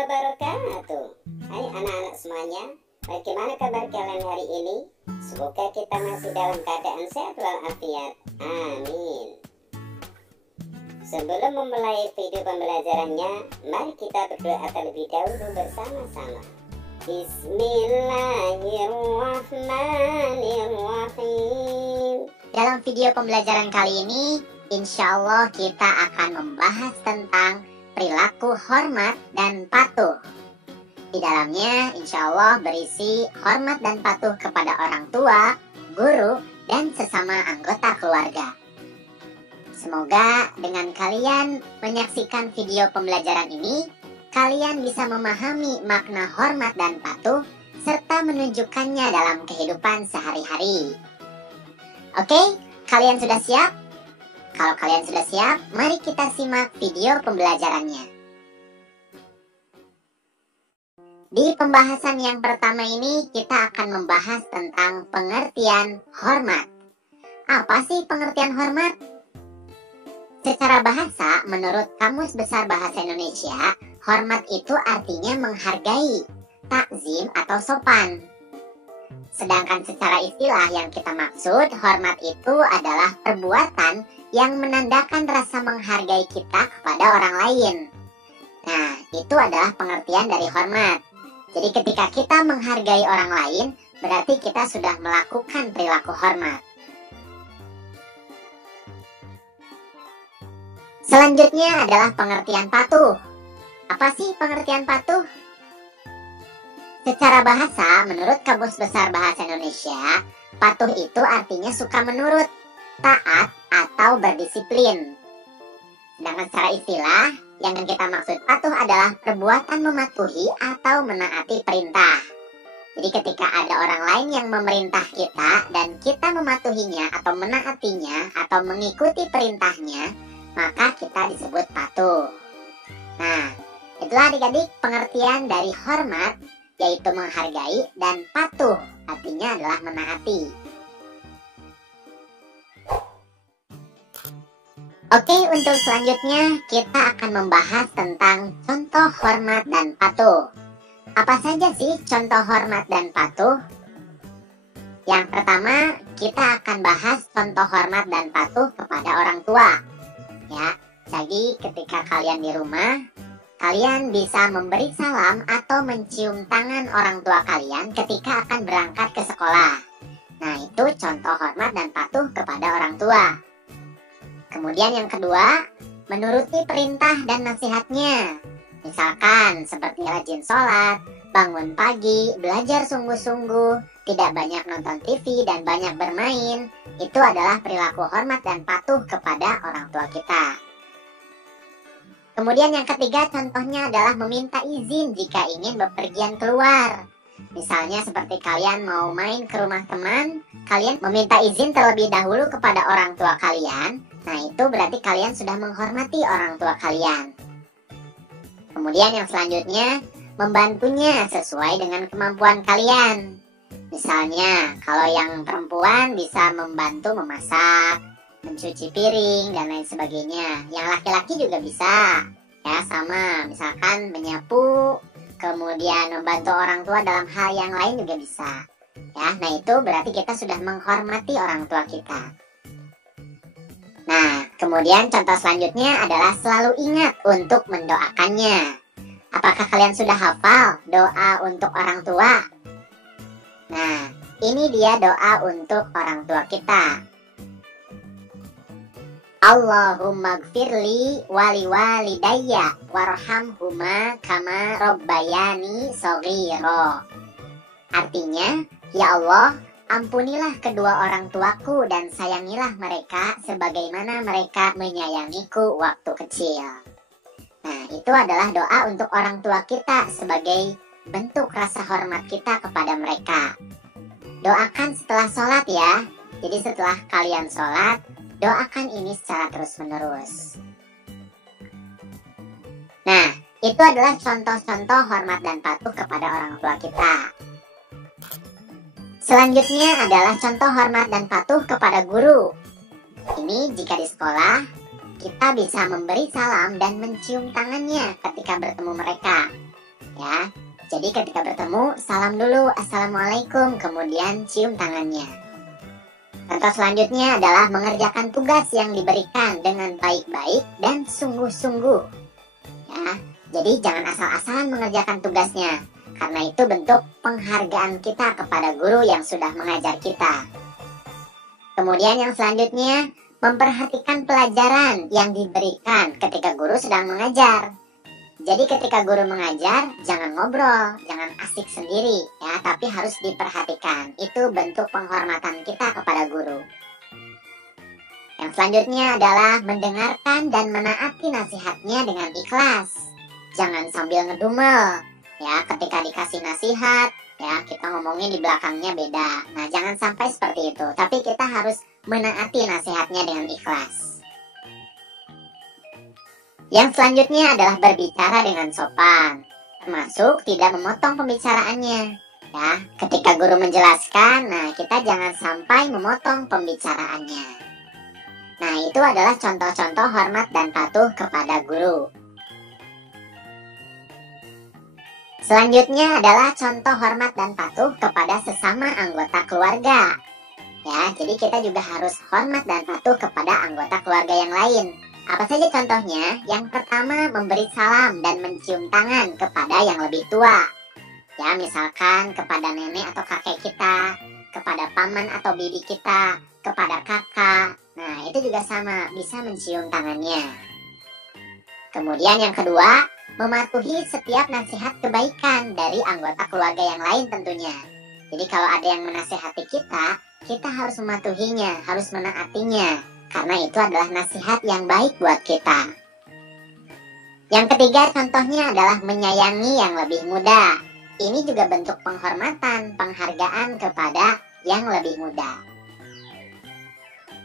wabarakatuh. Hai anak-anak semuanya, bagaimana kabar kalian hari ini? Semoga kita masih dalam keadaan sehat walafiat. Amin. Sebelum memulai video pembelajarannya, mari kita berdoa terlebih dahulu bersama-sama. Bismillahirrahmanirrahim. Dalam video pembelajaran kali ini, insya Allah kita akan membahas tentang perilaku hormat dan patuh. Di dalamnya insya Allah berisi hormat dan patuh kepada orang tua, guru, dan sesama anggota keluarga. Semoga dengan kalian menyaksikan video pembelajaran ini, kalian bisa memahami makna hormat dan patuh serta menunjukkannya dalam kehidupan sehari-hari. Oke, kalian sudah siap? Kalau kalian sudah siap, mari kita simak video pembelajarannya. Di pembahasan yang pertama ini, kita akan membahas tentang pengertian hormat. Apa sih pengertian hormat? Secara bahasa, menurut Kamus Besar Bahasa Indonesia, hormat itu artinya menghargai, takzim atau sopan. Sedangkan secara istilah yang kita maksud, hormat itu adalah perbuatan yang menandakan rasa menghargai kita kepada orang lain. Nah, itu adalah pengertian dari hormat. Jadi ketika kita menghargai orang lain, berarti kita sudah melakukan perilaku hormat. Selanjutnya adalah pengertian patuh. Apa sih pengertian patuh? Secara bahasa, menurut Kamus Besar Bahasa Indonesia, patuh itu artinya suka menurut, taat, atau berdisiplin. Sedangkan secara istilah, yang kita maksud patuh adalah perbuatan mematuhi atau menaati perintah. Jadi ketika ada orang lain yang memerintah kita dan kita mematuhinya atau menaatinya atau mengikuti perintahnya, maka kita disebut patuh. Nah, itulah adik-adik pengertian dari hormat, yaitu menghargai, dan patuh artinya adalah menaati. Oke, untuk selanjutnya kita akan membahas tentang contoh hormat dan patuh. Apa saja sih contoh hormat dan patuh? Yang pertama, kita akan bahas contoh hormat dan patuh kepada orang tua. Ya, jadi ketika kalian di rumah, kalian bisa memberi salam atau mencium tangan orang tua kalian ketika akan berangkat ke sekolah. Nah, itu contoh hormat dan patuh kepada orang tua. Kemudian yang kedua, menuruti perintah dan nasihatnya. Misalkan seperti rajin sholat, bangun pagi, belajar sungguh-sungguh, tidak banyak nonton TV dan banyak bermain. Itu adalah perilaku hormat dan patuh kepada orang tua kita. Kemudian yang ketiga contohnya adalah meminta izin jika ingin bepergian keluar. Misalnya seperti kalian mau main ke rumah teman, kalian meminta izin terlebih dahulu kepada orang tua kalian. Nah, itu berarti kalian sudah menghormati orang tua kalian. Kemudian yang selanjutnya, membantunya sesuai dengan kemampuan kalian. Misalnya, kalau yang perempuan bisa membantu memasak, mencuci piring, dan lain sebagainya. Yang laki-laki juga bisa. Ya, sama. Misalkan menyapu, kemudian membantu orang tua dalam hal yang lain juga bisa. Ya, nah itu berarti kita sudah menghormati orang tua kita. Nah, kemudian contoh selanjutnya adalah selalu ingat untuk mendoakannya. Apakah kalian sudah hafal doa untuk orang tua? Nah, ini dia doa untuk orang tua kita. Allahumma gfirli wali walidayya warhamhuma kama rabbayani shaghira. Artinya, ya Allah, ampunilah kedua orang tuaku dan sayangilah mereka sebagaimana mereka menyayangiku waktu kecil. Nah, itu adalah doa untuk orang tua kita sebagai bentuk rasa hormat kita kepada mereka. Doakan setelah sholat ya. Jadi setelah kalian sholat, doakan ini secara terus-menerus. Nah, itu adalah contoh-contoh hormat dan patuh kepada orang tua kita. Selanjutnya adalah contoh hormat dan patuh kepada guru. Ini jika di sekolah, kita bisa memberi salam dan mencium tangannya ketika bertemu mereka. ya. Jadi ketika bertemu, salam dulu, assalamualaikum, kemudian cium tangannya. Contoh selanjutnya adalah mengerjakan tugas yang diberikan dengan baik-baik dan sungguh-sungguh. Ya, jadi jangan asal-asalan mengerjakan tugasnya, karena itu bentuk penghargaan kita kepada guru yang sudah mengajar kita. Kemudian yang selanjutnya, memperhatikan pelajaran yang diberikan ketika guru sedang mengajar. Jadi ketika guru mengajar, jangan ngobrol, jangan asik sendiri ya, tapi harus diperhatikan. Itu bentuk penghormatan kita kepada guru. Yang selanjutnya adalah mendengarkan dan menaati nasihatnya dengan ikhlas. Jangan sambil ngedumel ya, ketika dikasih nasihat ya, kita ngomongin di belakangnya beda. Nah, jangan sampai seperti itu, tapi kita harus menaati nasihatnya dengan ikhlas. Yang selanjutnya adalah berbicara dengan sopan, termasuk tidak memotong pembicaraannya. Ya, ketika guru menjelaskan, nah kita jangan sampai memotong pembicaraannya. Nah, itu adalah contoh-contoh hormat dan patuh kepada guru. Selanjutnya adalah contoh hormat dan patuh kepada sesama anggota keluarga. Ya, jadi kita juga harus hormat dan patuh kepada anggota keluarga yang lain. Apa saja contohnya? Yang pertama, memberi salam dan mencium tangan kepada yang lebih tua. Ya, misalkan kepada nenek atau kakek kita, kepada paman atau bibi kita, kepada kakak. Nah, itu juga sama, bisa mencium tangannya. Kemudian yang kedua, mematuhi setiap nasihat kebaikan dari anggota keluarga yang lain tentunya. Jadi kalau ada yang menasihati kita harus mematuhinya, harus menaatinya. Karena itu adalah nasihat yang baik buat kita. Yang ketiga contohnya adalah menyayangi yang lebih muda. Ini juga bentuk penghormatan, penghargaan kepada yang lebih muda.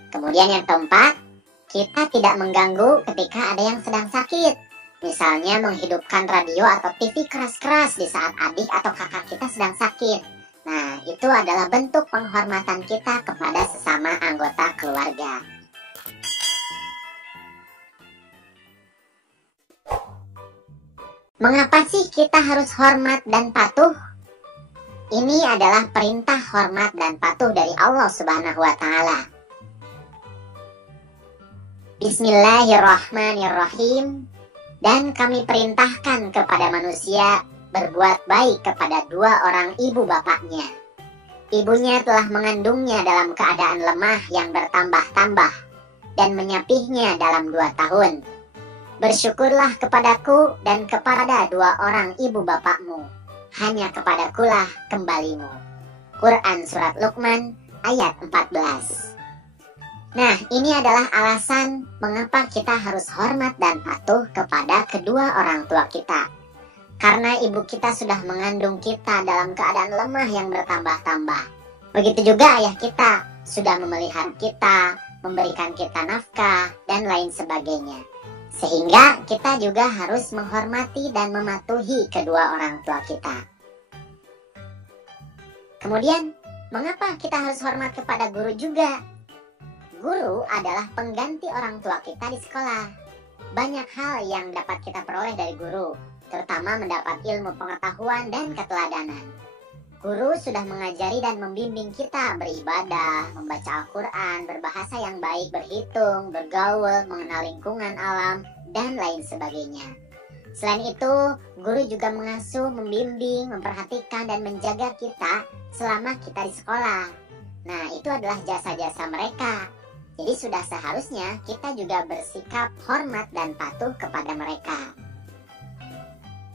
Kemudian yang keempat, kita tidak mengganggu ketika ada yang sedang sakit. Misalnya menghidupkan radio atau TV keras-keras di saat adik atau kakak kita sedang sakit. Nah, itu adalah bentuk penghormatan kita kepada sesama anggota keluarga. Mengapa sih kita harus hormat dan patuh? Ini adalah perintah hormat dan patuh dari Allah Subhanahu wa Ta'ala. Bismillahirrahmanirrahim. Dan kami perintahkan kepada manusia berbuat baik kepada dua orang ibu bapaknya. Ibunya telah mengandungnya dalam keadaan lemah yang bertambah-tambah dan menyapihnya dalam 2 tahun. Bersyukurlah kepadaku dan kepada dua orang ibu bapakmu. Hanya kepadakulah kembalimu. Quran Surat Luqman ayat 14. Nah, ini adalah alasan mengapa kita harus hormat dan patuh kepada kedua orang tua kita. Karena ibu kita sudah mengandung kita dalam keadaan lemah yang bertambah-tambah. Begitu juga ayah kita sudah memelihara kita, memberikan kita nafkah, dan lain sebagainya. Sehingga kita juga harus menghormati dan mematuhi kedua orang tua kita. Kemudian, mengapa kita harus hormat kepada guru juga? Guru adalah pengganti orang tua kita di sekolah. Banyak hal yang dapat kita peroleh dari guru, terutama mendapat ilmu pengetahuan dan keteladanan. Guru sudah mengajari dan membimbing kita beribadah, membaca Al-Quran, berbahasa yang baik, berhitung, bergaul, mengenal lingkungan alam, dan lain sebagainya. Selain itu, guru juga mengasuh, membimbing, memperhatikan, dan menjaga kita selama kita di sekolah. Nah, itu adalah jasa-jasa mereka. Jadi sudah seharusnya kita juga bersikap hormat dan patuh kepada mereka.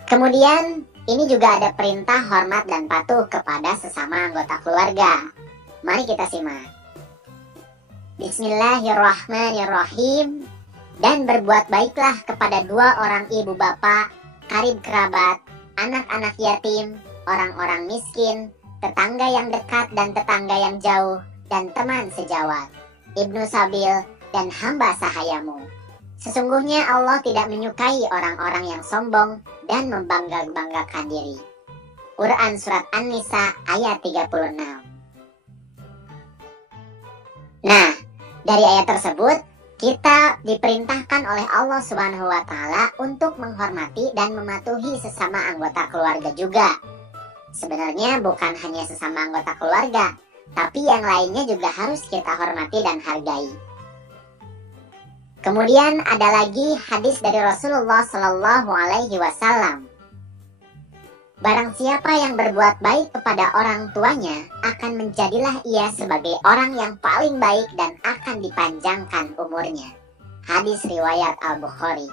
Kemudian, ini juga ada perintah hormat dan patuh kepada sesama anggota keluarga. Mari kita simak. Bismillahirrahmanirrahim. Dan berbuat baiklah kepada dua orang ibu bapak, karib kerabat, anak-anak yatim, orang-orang miskin, tetangga yang dekat dan tetangga yang jauh, dan teman sejawat, ibnu sabil, dan hamba sahayamu. Sesungguhnya Allah tidak menyukai orang-orang yang sombong dan membangga-banggakan diri. Quran Surat An-Nisa ayat 36. Nah, dari ayat tersebut Kita diperintahkan oleh Allah Subhanahu wa Ta'ala untuk menghormati dan mematuhi sesama anggota keluarga juga. Sebenarnya bukan hanya sesama anggota keluarga, tapi yang lainnya juga harus kita hormati dan hargai. Kemudian ada lagi hadis dari Rasulullah Shallallahu Alaihi Wasallam. Barang siapa yang berbuat baik kepada orang tuanya, akan menjadilah ia sebagai orang yang paling baik dan akan dipanjangkan umurnya. Hadis riwayat Al-Bukhari.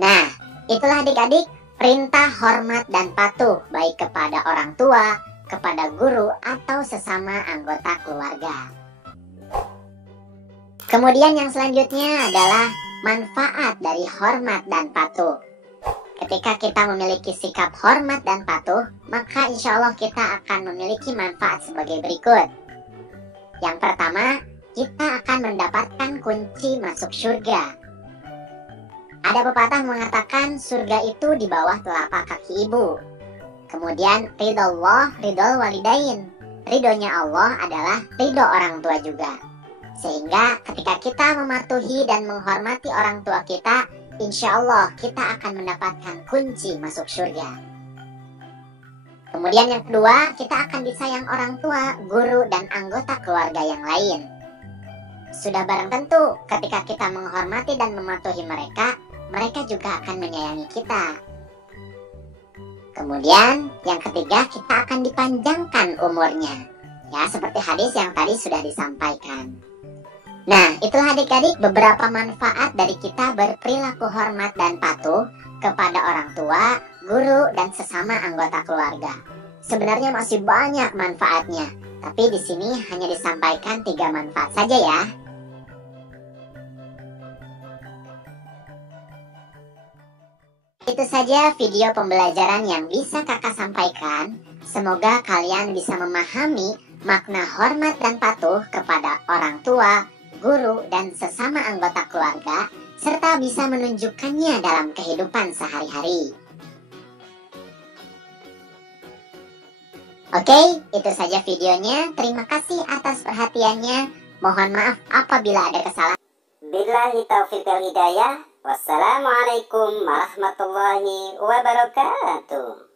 Nah, itulah adik-adik perintah hormat dan patuh baik kepada orang tua, kepada guru, atau sesama anggota keluarga. Kemudian yang selanjutnya adalah manfaat dari hormat dan patuh. Ketika kita memiliki sikap hormat dan patuh, maka insya Allah kita akan memiliki manfaat sebagai berikut. Yang pertama, kita akan mendapatkan kunci masuk surga. Ada pepatah mengatakan surga itu di bawah telapak kaki ibu. Kemudian ridho Allah, ridho walidain. Ridhonya Allah adalah ridho orang tua juga. Sehingga ketika kita mematuhi dan menghormati orang tua kita, insya Allah kita akan mendapatkan kunci masuk surga. Kemudian yang kedua, kita akan disayang orang tua, guru, dan anggota keluarga yang lain. Sudah barang tentu ketika kita menghormati dan mematuhi mereka, mereka juga akan menyayangi kita. Kemudian yang ketiga, kita akan dipanjangkan umurnya. Ya, seperti hadis yang tadi sudah disampaikan. Nah, itulah adik-adik beberapa manfaat dari kita berperilaku hormat dan patuh kepada orang tua, guru, dan sesama anggota keluarga. Sebenarnya masih banyak manfaatnya, tapi di sini hanya disampaikan 3 manfaat saja ya. Itu saja video pembelajaran yang bisa kakak sampaikan. Semoga kalian bisa memahami makna hormat dan patuh kepada orang tua, guru, dan sesama anggota keluarga, serta bisa menunjukkannya dalam kehidupan sehari-hari. Oke, itu saja videonya. Terima kasih atas perhatiannya. Mohon maaf apabila ada kesalahan. Billahi taufiq wal hidayah. Wassalamualaikum warahmatullahi wabarakatuh.